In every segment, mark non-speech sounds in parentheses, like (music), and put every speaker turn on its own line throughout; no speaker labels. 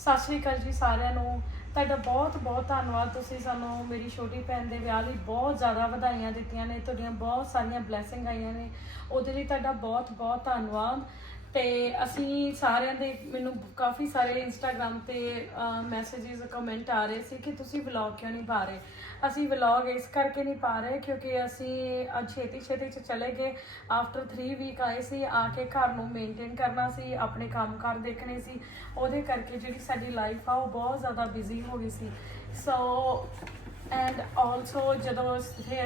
ਸਤਿ ਸ਼੍ਰੀ ਅਕਾਲ ਜੀ ਸਾਰਿਆਂ ਨੂੰ। ਤੁਹਾਡਾ ਬਹੁਤ ਬਹੁਤ ਧੰਨਵਾਦ। ਤੁਸੀਂ ਸਾਨੂੰ ਮੇਰੀ ਛੋਟੀ ਭੈਣ ਦੇ ਵਿਆਹ ਲਈ ਬਹੁਤ ਜ਼ਿਆਦਾ ਵਧਾਈਆਂ ਦਿੱਤੀਆਂ ਨੇ। ਤੁਹਾਡੀਆਂ ਬਹੁਤ ਸਾਰੀਆਂ ਬਲੇਸਿੰਗ ਆਈਆਂ ਨੇ। ਉਹਦੇ ਲਈ ਤੁਹਾਡਾ ਬਹੁਤ ਬਹੁਤ ਧੰਨਵਾਦ। ਤੇ ਅਸੀਂ ਸਾਰਿਆਂ ਦੇ ਮੈਨੂੰ ਕਾਫੀ ਸਾਰੇ ਇੰਸਟਾਗ੍ਰam ਤੇ ਮੈਸੇजेस ਕਮੈਂਟ ਆ ਰਹੇ ਸੀ ਕਿ ਤੁਸੀਂ ਵਲੌਗ ਕਿਉਂ ਨਹੀਂ ਪਾ ਰਹੇ? ਅਸੀਂ ਵਲੌਗ ਇਸ ਕਰਕੇ ਨਹੀਂ ਪਾ ਰਹੇ ਕਿਉਂਕਿ ਅਸੀਂ ਅੱਜ ਛੇਤੀ ਛੇਤੀ ਚ ਚਲੇ ਗਏ। ਆਫਟਰ 3 ਵੀਕ ਆਏ ਸੀ, ਆ ਕੇ ਘਰ ਨੂੰ ਮੇਨਟੇਨ ਕਰਨਾ ਸੀ, ਆਪਣੇ ਕੰਮ ਕੰਮਕਾਰ ਦੇਖਣੇ ਸੀ। ਉਹਦੇ ਕਰਕੇ ਜਿਹੜੀ ਸਾਡੀ ਲਾਈਫ ਆ, ਉਹ ਬਹੁਤ ਜ਼ਿਆਦਾ ਬਿਜ਼ੀ ਹੋ ਗਈ ਸੀ। ਸੋ ਐਂਡ ਆਲਸੋ ਜਦੋਂ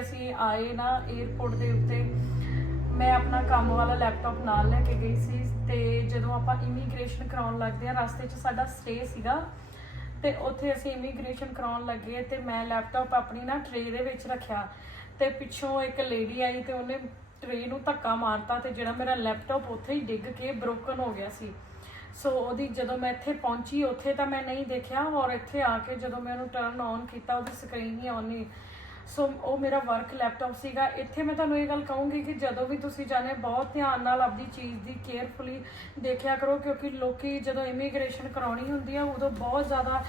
ਅਸੀਂ ਆਏ ਨਾ 에어ਪੋਰਟ ਦੇ ਉੱਤੇ ਮੈਂ ਆਪਣਾ ਕੰਮ ਵਾਲਾ ਲੈਪਟਾਪ ਨਾਲ ਲੈ ਕੇ ਗਈ ਸੀ ਤੇ ਜਦੋਂ ਆਪਾਂ ਇਮੀਗ੍ਰੇਸ਼ਨ ਕਰਾਉਣ ਲੱਗਦੇ ਆ ਰਸਤੇ 'ਚ ਸਾਡਾ ਸਟੇ ਸੀਗਾ ਤੇ ਉੱਥੇ ਅਸੀਂ ਇਮੀਗ੍ਰੇਸ਼ਨ ਕਰਾਉਣ ਲੱਗੇ ਤੇ ਮੈਂ ਲੈਪਟਾਪ ਆਪਣੀ ਨਾ ਟਰੇ ਦੇ ਵਿੱਚ ਰੱਖਿਆ ਤੇ ਪਿੱਛੋਂ ਇੱਕ ਲੇਡੀ ਆਈ ਤੇ ਉਹਨੇ ਟਰੇ ਨੂੰ ਧੱਕਾ ਮਾਰਤਾ ਤੇ ਜਿਹੜਾ ਮੇਰਾ ਲੈਪਟਾਪ ਉੱਥੇ ਹੀ ਡਿੱਗ ਕੇ ਬ੍ਰੋਕਨ ਹੋ ਗਿਆ ਸੀ। ਸੋ ਉਹਦੀ ਜਦੋਂ ਮੈਂ ਇੱਥੇ ਪਹੁੰਚੀ, ਉੱਥੇ ਤਾਂ ਮੈਂ ਨਹੀਂ ਦੇਖਿਆ ਔਰ ਇੱਥੇ ਆ ਕੇ ਜਦੋਂ ਮੈਂ ਉਹਨੂੰ ਟਰਨ ਔਨ ਕੀਤਾ, ਉਹਦੀ ਸਕਰੀਨ ਹੀ ਔਨ ਨਹੀਂ ਸੋ ਉਹ ਮੇਰਾ ਵਰਕ ਲੈਪਟਾਪ ਸੀਗਾ। ਇੱਥੇ ਮੈਂ ਤੁਹਾਨੂੰ ਇਹ ਗੱਲ ਕਹੂੰਗੀ ਕਿ ਜਦੋਂ ਵੀ ਤੁਸੀਂ ਜਾਣੇ, ਬਹੁਤ ਧਿਆਨ ਨਾਲ ਆਪਦੀ ਚੀਜ਼ ਦੀ ਕੇਅਰਫੁਲੀ ਦੇਖਿਆ ਕਰੋ, ਕਿਉਂਕਿ ਲੋਕੀ ਜਦੋਂ ਇਮੀਗ੍ਰੇਸ਼ਨ ਕਰਾਉਣੀ ਹੁੰਦੀ ਆ, ਉਦੋਂ ਬਹੁਤ ਜ਼ਿਆਦਾ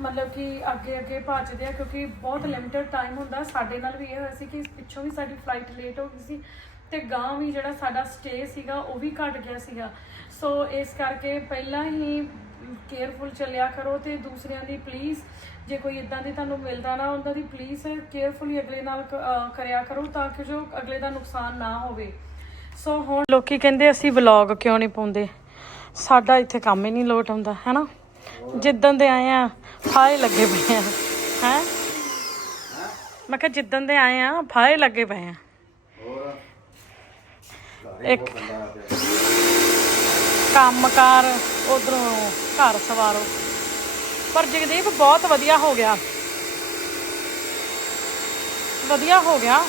ਮਤਲਬ ਕਿ ਅੱਗੇ ਅੱਗੇ ਭੱਜਦੇ ਆ, ਕਿਉਂਕਿ ਬਹੁਤ ਲਿਮਿਟਡ ਟਾਈਮ ਹੁੰਦਾ। ਸਾਡੇ ਨਾਲ ਵੀ ਇਹ ਹੋਇਆ ਸੀ ਕਿ ਪਿੱਛੋਂ ਵੀ ਸਾਡੀ ਫਲਾਈਟ ਲੇਟ ਹੋ ਗਈ ਸੀ ਤੇ ਗਾਂ ਵੀ ਜਿਹੜਾ ਸਾਡਾ ਸਟੇ ਸੀਗਾ, ਉਹ ਵੀ ਘਟ ਗਿਆ ਸੀਗਾ। ਸੋ ਇਸ ਕਰਕੇ ਪਹਿਲਾਂ ਹੀ ਕੇਅਰਫੁਲ ਚੱਲਿਆ ਕਰੋ ਤੇ ਦੂਸਰਿਆਂ ਦੀ ਪਲੀਜ਼ ਜੇ ਕੋਈ ਇਦਾਂ ਦੀ ਤੁਹਾਨੂੰ ਮਿਲਦਾ ਨਾ ਉਹਨਾਂ ਦੀ ਪਲੀਜ਼ ਕੇਅਰਫੁਲੀ ਅਗਲੇ ਨਾਲ ਕਰਿਆ ਕਰੋ ਤਾਂ ਕਿ ਜੋ ਅਗਲੇ ਦਾ ਨੁਕਸਾਨ ਨਾ ਹੋਵੇ। ਸੋ ਹੁਣ ਲੋਕੀ ਕਹਿੰਦੇ ਅਸੀਂ ਵਲੌਗ ਕਿਉਂ ਨਹੀਂ ਪਾਉਂਦੇ? ਸਾਡਾ ਇੱਥੇ ਕੰਮ ਹੀ ਨਹੀਂ ਲੋਟ ਆਉਂਦਾ ਹੈਨਾ? ਜਿੱਦਣ ਦੇ ਆਏ ਆ ਫਾਇ ਲੱਗੇ ਪਏ ਆ ਹੈ? ਮੈਂ ਕਿਹਾ ਜਿੱਦਣ ਦੇ ਆਏ ਆ ਫਾਇ ਲੱਗੇ ਪਏ ਆ। ਇੱਕ ਕੰਮਕਾਰ ਉਧਰੋਂ ਘਰ ਸਵਾਰੋ। ਪਰ ਜਗਦੀਪ ਬਹੁਤ ਵਧੀਆ ਹੋ ਗਿਆ। ਵਧੀਆ ਹੋ ਗਿਆ।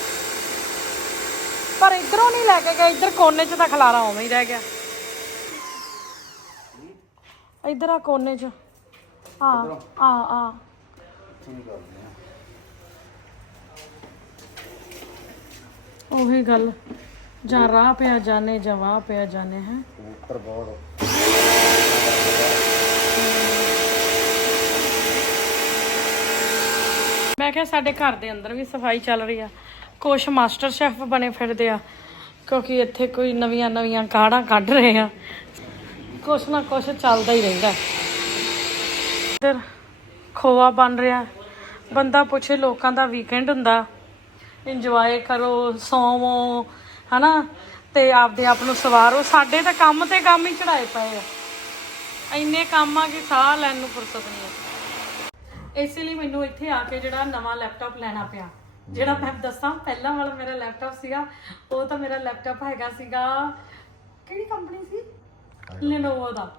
ਪਰ ਇਧਰੋਂ ਨਹੀਂ ਲੈ ਕੇ ਗਏ ਇਧਰ ਕੋਨੇ 'ਚ ਤਾਂ ਖਲਾਰਾ ਉਵੇਂ ਹੀ ਰਹਿ ਗਿਆ। ਇਧਰ ਆ ਕੋਨੇ 'ਚ। ਆ ਆ ਆ। ਉਹੀ ਗੱਲ। ਜਾਂ ਰਾਹ ਪਿਆ ਜਾਣੇ ਜਾਂ ਵਾਹ ਪਿਆ ਜਾਣੇ ਹੈ।
ਕਬੂਤਰ ਬਹੁਤ
ਮੈਂ ਕਿਹਾ ਸਾਡੇ ਘਰ ਦੇ ਅੰਦਰ ਵੀ ਸਫ਼ਾਈ ਚੱਲ ਰਹੀ ਆ। ਕੁਛ ਮਾਸਟਰ ਸ਼ੈਫ ਬਣੇ ਫਿਰਦੇ ਆ, ਕਿਉਂਕਿ ਇੱਥੇ ਕੋਈ ਨਵੀਆਂ ਨਵੀਆਂ ਕਾੜਾਂ ਕੱਢ ਰਹੇ ਆ। ਕੁਛ ਨਾ ਕੁਛ ਚੱਲਦਾ ਹੀ ਰਹਿੰਦਾ। ਇੱਧਰ ਖੋਆ ਬਣ ਰਿਹਾ। ਬੰਦਾ ਪੁੱਛੇ ਲੋਕਾਂ ਦਾ ਵੀਕਐਂਡ ਹੁੰਦਾ। ਇੰਜੋਏ ਕਰੋ, ਸੌਵੋ, ਹਨਾ? ਤੇ ਆਪਦੇ ਆਪ ਨੂੰ ਸਵਾਰੋ। ਸਾਡੇ ਤਾਂ ਕੰਮ ਤੇ ਕੰਮ ਹੀ ਚੜਾਏ ਪਏ ਆ। ਇੰਨੇ ਕੰਮ ਆ ਕਿ ਸਾਹ ਲੈਣ ਨੂੰ ਫੁਰਸਤ ਨਹੀਂ ਹੈ। ਇਸੇ ਲਈ ਮੈਨੂੰ ਇੱਥੇ ਆ ਕੇ ਜਿਹੜਾ ਨਵਾਂ ਲੈਪਟਾਪ ਲੈਣਾ ਪਿਆ। ਜਿਹੜਾ ਮੈਂ ਦੱਸਾਂ ਪਹਿਲਾਂ ਵਾਲਾ ਮੇਰਾ ਲੈਪਟਾਪ ਸੀਗਾ ਉਹ ਤਾਂ ਮੇਰਾ ਲੈਪਟਾਪ ਹੈਗਾ ਸੀਗਾ ਕਿਹੜੀ ਕੰਪਨੀ ਸੀ? ਲੈਨੋਵੋ ਦਾ।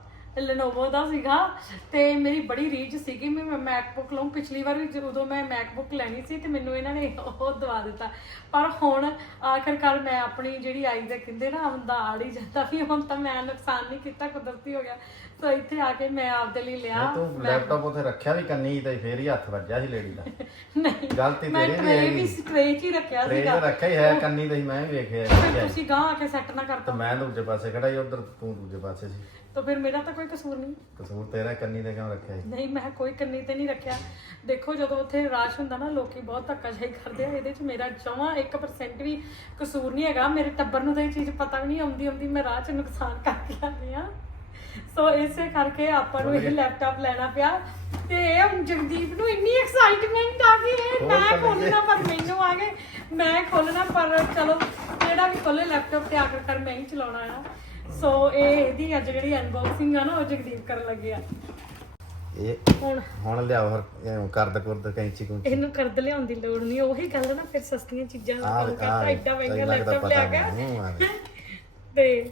ਲੈਨੋਵੋ ਦਾ ਸੀਗਾ ਤੇ ਮੇਰੀ ਬੜੀ ਰੀਚ ਸੀਗੀ ਵੀ ਮੈਂ ਮੈਕਬੁੱਕ ਲਵਾਂ ਪਿਛਲੀ ਵਾਰ ਵੀ ਜਦੋਂ ਮੈਂ ਮੈਕਬੁੱਕ ਲੈਣੀ ਸੀ ਤੇ ਮੈਨੂੰ ਇਹਨਾਂ ਨੇ (laughs) ਉਹ ਦਵਾ ਦਿੱਤਾ। ਪਰ ਹੁਣ ਆਖਰਕਾਰ ਮੈਂ ਆਪਣੀ ਜਿਹੜੀ ਆਈ ਦਾ ਕਹਿੰਦੇ ਨਾ ਹੁੰਦਾ ਆੜ ਹੀ ਜਾਂਦਾ ਵੀ ਹੁਣ ਤਾਂ ਮੈਂ ਨੁਕਸਾਨ ਨਹੀਂ ਕੀਤਾ ਕੁਦਰਤੀ ਹੋ ਗਿਆ। ਸੋ ਇੱਥੇ ਆ ਕੇ ਮੈਂ ਆਪਦੇ ਲਈ ਲਿਆ
ਤੂੰ ਲੈਪਟਾਪ ਉੱਥੇ ਰੱਖਿਆ ਵੀ ਕੰਨੀ ਤੇ ਫੇਰ ਹੀ ਹੱਥ ਵੱਜਿਆ ਸੀ ਲੇਡੀ ਦਾ। (laughs)
ਨਹੀਂ
ਗਲਤੀ ਤੇਰੀ ਨਹੀਂ
ਵੀ
ਹੈਗੀ।
ਟ੍ਰੇ 'ਚ ਹੀ ਰੱਖਿਆ ਸੀਗਾ।
ਰੱਖਿਆ ਹੀ ਹੈ ਕੰਨੀ ਤੇ ਹੀ ਮੈਂ ਵੀ ਵੇਖਿਆ ਹੈ।
ਤੁਸੀਂ ਗਾਂ ਆ ਕੇ ਸੈੱਟ ਨਾ ਕਰਤਾ।
ਮੈਂ ਦੂਜੇ ਪਾਸੇ ਖੜਾ ਹੀ ਉਧਰ ਤੂੰ ਦੂਜੇ ਪਾਸੇ ਸੀ।
ਤਾਂ ਫਿਰ ਮੇਰਾ ਤਾਂ ਕੋਈ ਕਸੂਰ ਨਹੀਂ।
ਕਸੂਰ ਤੇਰਾ ਕੰਨੀ ਤੇ ਕਿਉਂ ਰੱਖਿਆ ਸੀ
ਨਹੀਂ ਮੈਂ ਕੋਈ ਕੰਨੀ ਤੇ ਨਹੀਂ ਰੱਖਿਆ। ਦੇਖੋ ਜਦੋਂ ਉੱਥੇ ਰਾਸ਼ ਹੁੰਦਾ ਨਾ ਲੋਕੀ ਬਹੁਤ ਧੱਕਾਸ਼ਾਹੀ ਕਰਦੇ ਆ ਇਹਦੇ 'ਚ ਮੇਰਾ ਜਮਾਂ 1% ਵੀ ਕਸੂਰ ਨਹੀਂ ਹੈਗਾ। ਮੇਰੇ ਟੱਬਰ ਨੂੰ ਤਾਂ ਇਹ ਚੀਜ਼ ਪਤਾ ਵੀ ਨਹੀਂ ਆਉਂਦੀ ਆਉਂਦੀ ਮੈਂ ਰਾਹ 'ਚ ਨੁਕਸਾਨ ਕਰਕੇ ਆਉਂਦੀ ਆ ਸੋ ਇਸੇ ਕਰਕੇ ਆਪਾਂ ਨੂੰ ਇਹ ਲੈਪਟਾਪ ਲੈਣਾ ਪਿਆ। ਤੇ ਇਹ ਹੁਣ ਜਗਦੀਪ ਨੂੰ ਇੰਨੀ ਐਕਸਾਈਟਮੈਂਟ ਆ ਗਈ
ਹੋਰ
ਮੈਂ ਖੋਲਣਾ ਪਰ ਮੈਨੂੰ ਆ ਗਏ। ਮੈਂ ਖੋਲਣਾ ਪਰ ਚਲੋ ਜਿਹੜਾ ਵੀ ਖੋਲੇ ਲੈਪਟਾਪ ਤੇ ਆਖਰਕਾਰ ਮੈਂ ਹੀ ਚਲਾਉਣਾ ਆ। ਸੋ ਇਹ ਇਹਦੀ ਅੱਜ ਜਿਹੜੀ ਅਨਬਾਕਸਿੰਗ ਆ ਨਾ ਉਹ ਜਗਦੀਪ ਕਰਨ ਲੱਗੇ ਆ।
ਇਹ
ਹੁਣ
ਹੁਣ ਲਿਆਓ ਹਰ ਇਹ ਕਰਦ ਕੁਰਦ ਕੈਂਚੀ ਕੁੰਚੀ
ਇਹਨੂੰ ਕਰਦ ਲਿਆਉਣ ਦੀ ਲੋੜ ਨਹੀਂ ਉਹੀ ਗੱਲ ਨਾ ਫਿਰ ਸਸਤੀਆਂ ਚੀਜ਼ਾਂ ਦਾ ਕੰਮ
ਆਹ
ਐਡਾ ਮਹਿੰਗਾ ਲੈਪਟਾਪ ਲਿਆ ਗਿਆ
ਦੇ।
ਤੇ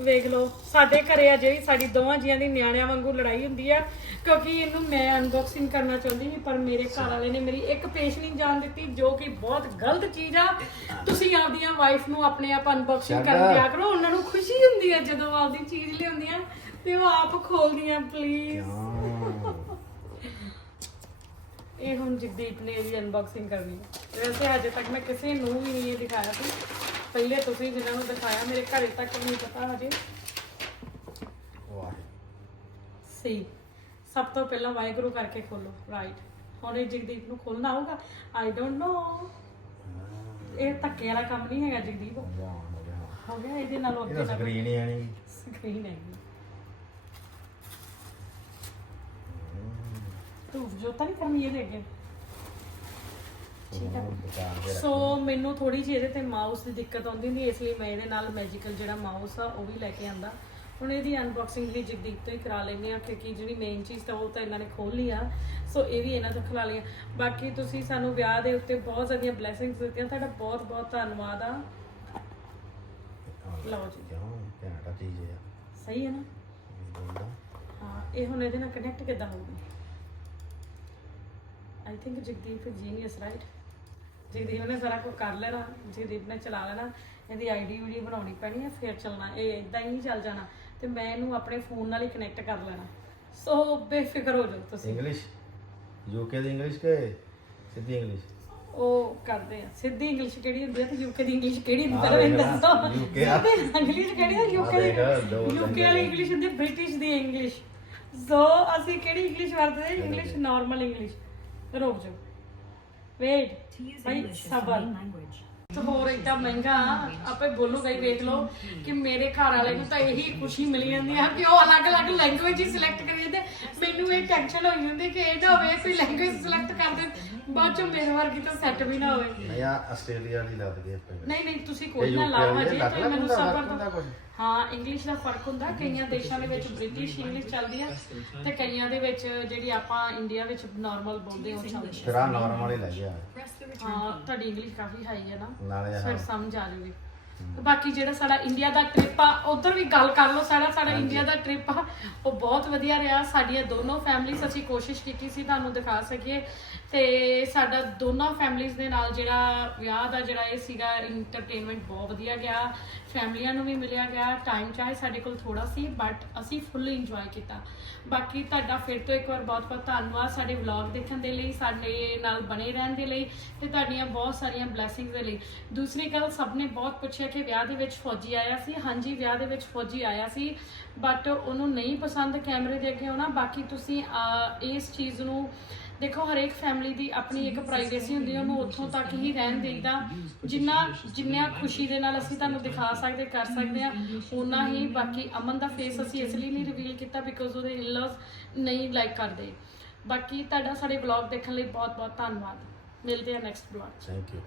ਵੇਖ ਲਓ ਸਾਡੇ ਘਰੇ ਆ ਜਿਹੜੀ ਸਾਡੀ ਦੋਵਾਂ ਜੀਆਂ ਦੀ ਨਿਆਣਿਆਂ ਵਾਂਗੂ ਲੜਾਈ ਹੁੰਦੀ ਆ। ਕਿਉਂਕਿ ਇਹਨੂੰ ਮੈਂ ਅਨਬਾਕਸਿੰਗ ਕਰਨਾ ਚਾਹੁੰਦੀ ਸੀ ਪਰ ਮੇਰੇ ਘਰ ਵਾਲੇ ਨੇ ਮੇਰੀ ਇੱਕ ਪੇਸ਼ ਨਹੀਂ ਜਾਣ ਦਿੱਤੀ ਜੋ ਕਿ ਬਹੁਤ ਗਲਤ ਚੀਜ਼ ਆ। ਤੁਸੀਂ ਆਪਦੀਆਂ ਵਾਈਫ ਨੂੰ ਆਪਣੇ ਆਪ ਅਨਬਾਕਸਿੰਗ ਕਰਨ। ਦਿਆ ਕਰੋ ਉਹਨਾਂ ਨੂੰ ਖੁਸ਼ੀ ਹੁੰਦੀ ਆ ਜਦੋਂ ਆਪਦੀ ਚੀਜ਼ ਲਿਆਉਂਦੀਆਂ ਤੇ ਉਹ ਆਪ ਖੋਲਦੀਆਂ ਪਲੀਜ਼
ਹਾਂ।
ਇਹ ਹੁਣ ਜਗਦੀਪ ਨੇ ਇਹਦੀ ਅਨਬਾਕਸਿੰਗ ਕਰਨੀ ਹੈ ਵੈਸੇ ਹਜੇ ਤੱਕ ਮੈਂ ਕਿਸੇ ਨੂੰ ਵੀ ਨਹੀਂ ਇਹ ਦਿਖਾਇਆ ਸੀ। ਪਹਿਲੇ ਤੁਸੀਂ ਜਿਨ੍ਹਾਂ ਨੂੰ ਦਿਖਾਇਆ ਮੇਰੇ ਘਰੇ ਤੱਕ ਨਹੀਂ ਪਤਾ ਹਜੇ।
ਵਾਹ।
ਸਹੀ। ਸਭ ਤੋਂ ਪਹਿਲਾਂ ਵਾਹਿਗੁਰੂ ਕਰਕੇ ਖੋਲੋ ਰਾਈਟ ਹੁਣ ਇਹ ਜਗਦੀਪ ਨੂੰ ਖੋਲਣਾ ਆਊਗਾ ਆਈ ਡੋਨਟ ਨੋ ਇਹ ਧੱਕੇ ਵਾਲਾ ਕੰਮ ਨਹੀਂ ਹੈਗਾ ਜਗਦੀਪ। ਹੋ ਗਿਆ ਇਹਦੇ ਨਾਲੋਂ
ਇਹਦਾ
ਅੱਗੇ
ਸਕਰੀਨ ਹੀ ਆਣੀ
ਸਕਰੀਨ ਹੈਗੀ। ਤੂੰ ਜੋਤਾ ਨਹੀਂ ਕਰਨੀ ਇਹਦੇ ਅੱਗੇ। ਠੀਕ ਹੈ।
ਤੇ
ਸੋ ਮੈਨੂੰ ਥੋੜੀ ਜਿਹੀ ਇਹਦੇ ਤੇ ਮਾਊਸ ਦੀ ਦਿੱਕਤ ਆਉਂਦੀ ਨਹੀਂ ਇਸ ਲਈ ਮੈਂ ਇਹਦੇ ਨਾਲ ਮੈਜੀਕਲ ਜਿਹੜਾ ਮਾਊਸ ਆ ਉਹ ਵੀ ਲੈ ਕੇ ਆਂਦਾ। ਹੁਣ ਇਹਦੀ ਅਨਬਾਕਸਿੰਗ ਵੀ ਜਗਦੀਪ ਤੋਂ ਹੀ ਕਰਾ ਲੈਂਦੇ ਆ ਕਿਉਂਕਿ ਜਿਹੜੀ ਮੇਨ ਚੀਜ਼ ਤਾਂ ਉਹ ਤਾਂ ਇਹਨਾਂ ਨੇ ਖੋਲ ਲਈ ਆ। ਸੋ ਇਹ ਵੀ ਇਹਨਾਂ ਤੋਂ ਖਿਲਾ ਲਿਆ ਬਾਕੀ ਤੁਸੀਂ ਸਾਨੂੰ ਵਿਆਹ ਦੇ ਉੱਤੇ ਬਹੁਤ ਜ਼ਿਆਦੀਆਂ ਬਲੇਸਿੰਗਸ ਦਿੱਤੀਆਂ। ਤੁਹਾਡਾ ਬਹੁਤ ਬਹੁਤ ਧੰਨਵਾਦ ਆ। ਲਓ ਜੀ।
ਘੈਂਟਾ ਚੀਜ਼ ਆ
ਸਹੀ ਹੈ ਨਾ? ਹਾਂ ਇਹ ਹੁਣ ਇਹਦੇ ਨਾਲ ਕਨੈਕਟ ਕਿੱਦਾਂ ਹੋਊਗੀ? I think Jagdeep is genius right Jagdeep ਨੇ ਸਾਰਾ ਕੁਝ ਕਰ ਲੈਣਾ ਜਗਦੀਪ ਨੇ ਚਲਾ ਲੈਣਾ। ਇਹਦੀ ਆਈਡੀ ਵੀਡੀ ਬਣਾਉਣੀ ਪੈਣੀ ਹੈ ਫਿਰ ਚੱਲਣਾ। ਇਹ ਇਦਾਂ ਹੀ ਚੱਲ ਜਾਣਾ। ਤੇ ਮੈਂ ਇਹਨੂੰ ਆਪਣੇ ਫੋਨ ਨਾਲ ਹੀ ਕਨੈਕਟ ਕਰ ਲੈਣਾ। ਸੋ ਬੇਫਿਕਰ ਹੋ ਜਾਓ ਤੁਸੀਂ।
ਇੰਗਲਿਸ਼ ਯੂਕੇ ਦੀ ਇੰਗਲਿਸ਼ ਕਿ ਸਿੱਧੀ ਇੰਗਲਿਸ਼
ਉਹ ਕਰਦੇ ਆ। ਸਿੱਧੀ ਇੰਗਲਿਸ਼ ਕਿਹੜੀ ਹੁੰਦੀ ਹੈ ਤੇ ਯੂਕੇ ਦੀ ਇੰਗਲਿਸ਼ ਕਿਹੜੀ ਹੁੰਦੀ
ਆਹ
ਹੈ ਮੈਨੂੰ ਦੱਸੋ।
UK ਆ।
ਸਿੱਧੀ ਇੰਗਲਿਸ਼ ਕਿਹੜੀ ਹੈ ਯੂਕੇ
ਦੇਖ, ਦੋ
ਦੀ ਯੂਕੇ ਵਾਲੀ
language
ਇੰਗਲਿਸ਼ ਹੁੰਦੀ ਬ੍ਰਿਟਿਸ਼ ਦੀ ਇੰਗਲਿਸ਼ ਸੋ ਅਸੀਂ ਕਿਹੜੀ ਇੰਗਲਿਸ਼ ਵਰਤਦੇ? ਇੰਗਲਿਸ਼ ਨਾਰਮਲ ਇੰਗਲਿਸ਼ ਰੁਕ ਜਾਓ। Wait
To use
Bhai
English as the
ਸਬਰ।
main language.
ਤੇ ਹੋਰ ਏਦਾਂ ਮਹਿੰਗਾ ਆਪੇ ਬੋਲੂਗਾ ਹੀ, ਵੇਖ ਲਓ ਕਿ ਮੇਰੇ ਘਰ ਵਾਲੇ ਨੂੰ ਤਾਂ ਇਹੀ ਖੁਸ਼ੀ ਮਿਲੀ ਜਾਂਦੀ ਆ ਕਿ ਉਹ ਅਲੱਗ-ਅਲੱਗ ਲੈਂਗੁਏਜ ਹੀ ਸਿਲੈਕਟ ਕਰੀ ਜਾਂਦੇ ਮੈਨੂੰ ਇਹ ਟੈਨਸ਼ਨ ਹੋਈ ਜਾਂਦੀ ਕਿ ਇਹ ਨਾ ਹੋਵੇ ਕੋਈ ਲੈਂਗੁਏਜ ਸਿਲੈਕਟ ਕਰ ਦੇ ਬਾਅਦ ਚ ਮੇਰੇ ਵਰਗੀ ਤਾਂ ਸੈੱਟ ਵੀ ਨਾ ਹੋਵੇ।
ਨਹੀਂ ਆ ਆਸਟ੍ਰੇਲੀਆ ਦੀ ਲੱਗ ਗਈ ਆਪਾਂ
ਨਹੀਂ ਨਹੀਂ ਤੁਸੀਂ ਕੋਈ ਨਾ ਲਾਓ ਹਜੇ
ਲੱਗ
ਤੇ
ਲੱਗ
ਮੈਨੂੰ
ਹੁੰਦਾ,
ਸਬਰ
ਲੱਗ ਹੁੰਦਾ ਕੁਛ।
ਹਾਂ ਇੰਗਲਿਸ਼ ਦਾ ਫ਼ਰਕ ਹੁੰਦਾ ਕਈਆਂ ਦੇਸ਼ਾਂ ਦੇ ਵਿੱਚ ਬ੍ਰਿਟਿਸ਼ ਇੰਗਲਿਸ਼ ਚੱਲਦੀ ਆ ਤੇ ਕਈਆਂ ਦੇ ਵਿੱਚ ਜਿਹੜੀ ਆਪਾਂ ਇੰਡੀਆ ਵਿੱਚ ਨਾਰਮਲ ਬੋਲਦੇ ਹਾਂ ਉਹ ਚੱਲਦੀ
ਫਿਰ ਆ ਨਾਰਮਲ ਹੀ
return
ਹਾਂ ਤੁਹਾਡੀ ਇੰਗਲਿਸ਼ ਕਾਫੀ ਹਾਈ ਹੈ ਨਾ
ਨਾਲੇ
ਫਿਰ ਸਮਝ ਆ ਜਾਊਗੀ ਤੇ ਬਾਕੀ ਜਿਹੜਾ ਸਾਡਾ ਇੰਡੀਆ ਦਾ ਟ੍ਰਿਪ ਆ ਉਧਰ ਵੀ ਗੱਲ ਕਰ ਲਓ ਸਾਡਾ ਸਾਡਾ ਇੰਡੀਆ ਦਾ ਟ੍ਰਿਪ ਆ। ਉਹ ਬਹੁਤ ਵਧੀਆ ਰਿਹਾ ਸਾਡੀਆਂ ਦੋਨੋਂ ਫੈਮਿਲੀਜ਼ ਅਸੀਂ ਕੋਸ਼ਿਸ਼ ਕੀਤੀ ਸੀ ਤੁਹਾਨੂੰ ਦਿਖਾ ਸਕੀਏ। ਤੇ ਸਾਡਾ ਦੋਨਾਂ ਫੈਮਿਲੀਜ਼ ਦੇ ਨਾਲ ਜਿਹੜਾ ਵਿਆਹ ਦਾ ਜਿਹੜਾ ਇਹ ਸੀਗਾ ਇੰਟਰਟੇਨਮੈਂਟ ਬਹੁਤ ਵਧੀਆ ਗਿਆ। ਫੈਮਲੀਆਂ ਨੂੰ ਵੀ ਮਿਲਿਆ ਗਿਆ ਟਾਈਮ ਚਾਹੇ ਸਾਡੇ ਕੋਲ ਥੋੜਾ ਸੀ ਬਟ ਅਸੀਂ ਫੁੱਲ ਇੰਜੋਏ ਕੀਤਾ। ਬਾਕੀ ਤੁਹਾਡਾ ਫਿਰ ਤੋਂ ਇੱਕ ਵਾਰ ਬਹੁਤ-ਬਹੁਤ ਧੰਨਵਾਦ ਸਾਡੇ ਵਲੌਗ ਦੇਖਣ ਦੇ ਲਈ, ਸਾਡੇ ਨਾਲ ਬਣੇ ਰਹਿਣ ਦੇ ਲਈ ਤੇ ਤੁਹਾਡੀਆਂ ਬਹੁਤ ਸਾਰੀਆਂ ਬਲੇਸਿੰਗਸ ਦੇ ਲਈ। ਦੂਸਰੀ ਗੱਲ, ਸਭ ਨੇ ਬਹੁਤ ਪੁੱਛਿਆ ਕਿ ਵਿਆਹ ਦੇ ਵਿੱਚ ਫੌਜੀ ਆਇਆ ਸੀ। ਹਾਂਜੀ, ਵਿਆਹ ਦੇ ਵਿੱਚ ਫੌਜੀ ਆਇਆ ਸੀ ਬਟ ਉਹਨੂੰ ਨਹੀਂ ਪਸੰਦ ਕੈਮਰੇ ਦੇ ਅੱਗੇ ਆਉਣਾ। ਬਾਕੀ ਤੁਸੀਂ ਇਸ ਚੀਜ਼ ਨੂੰ ਦੇਖੋ ਹਰੇਕ ਫੈਮਿਲੀ ਦੀ ਆਪਣੀ ਇੱਕ ਪ੍ਰਾਈਵੇਸੀ ਹੁੰਦੀ ਹੈ ਉਹਨੂੰ ਉੱਥੋਂ ਤੱਕ ਹੀ ਰਹਿਣ ਦੇਈਦਾ। ਜਿੰਨਾ ਜਿੰਨਾ ਖੁਸ਼ੀ ਦੇ ਨਾਲ ਅਸੀਂ ਤੁਹਾਨੂੰ ਦਿਖਾ ਸਕਦੇ ਕਰ ਸਕਦੇ ਆ ਉਨਾ ਹੀ ਬਾਕੀ ਅਮਨ ਦਾ ਫੇਸ ਅਸੀਂ ਇਸ ਲਈ ਨਹੀਂ ਰਿਵੀਲ ਕੀਤਾ ਬਿਕੋਜ਼ ਉਹਦੇ ਇਨ-ਲॉज ਨਹੀਂ ਲਾਈਕ ਕਰਦੇ। ਬਾਕੀ ਤੁਹਾਡਾ ਸਾਡੇ ਵਲੌਗ ਦੇਖਣ ਲਈ ਬਹੁਤ ਬਹੁਤ ਧੰਨਵਾਦ। ਮਿਲਦੇ ਆ ਨੈਕਸਟ ਵਲੌਗ
ਥੈਂਕ ਯੂ